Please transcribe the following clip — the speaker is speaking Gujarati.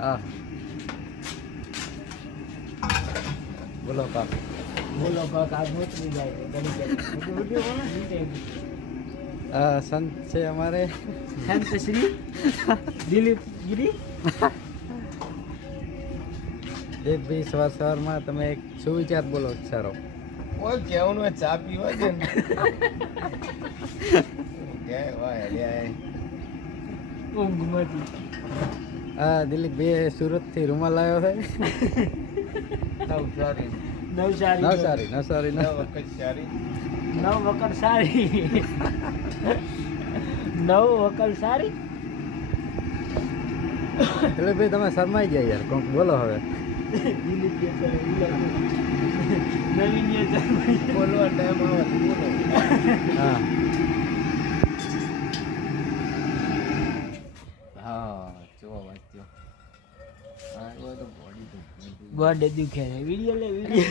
હા બોલો કાક આજ મોકલી જાય સંત છે અમારે સંત શ્રી દિલીપ ગીરી. દેવભાઈ સવાર સવારમાં તમે એક સુવિચાર બોલો સારો. કોઈ કેવાનું ચા પીવા દે ને ઊંઘમાંથી હા દિલીપભાઈ સુરત થી રૂમાલ આવ્યો છે. નવસારી નવસારી નવસારી વખત સારી નવ વકર સારી નવ વકલ સારી. દિલીપભાઈ તમે શરમાઈ ગયા યાર કોક બોલો હવે. દિલીપ કે છે નવીન એ બોલવા ટાઈમ આવે તો બોલો. હા હા જો વાંચ્યો હા એ તો બોડી તો ગોડે દુખે છે વિડિયો લે વિડિયો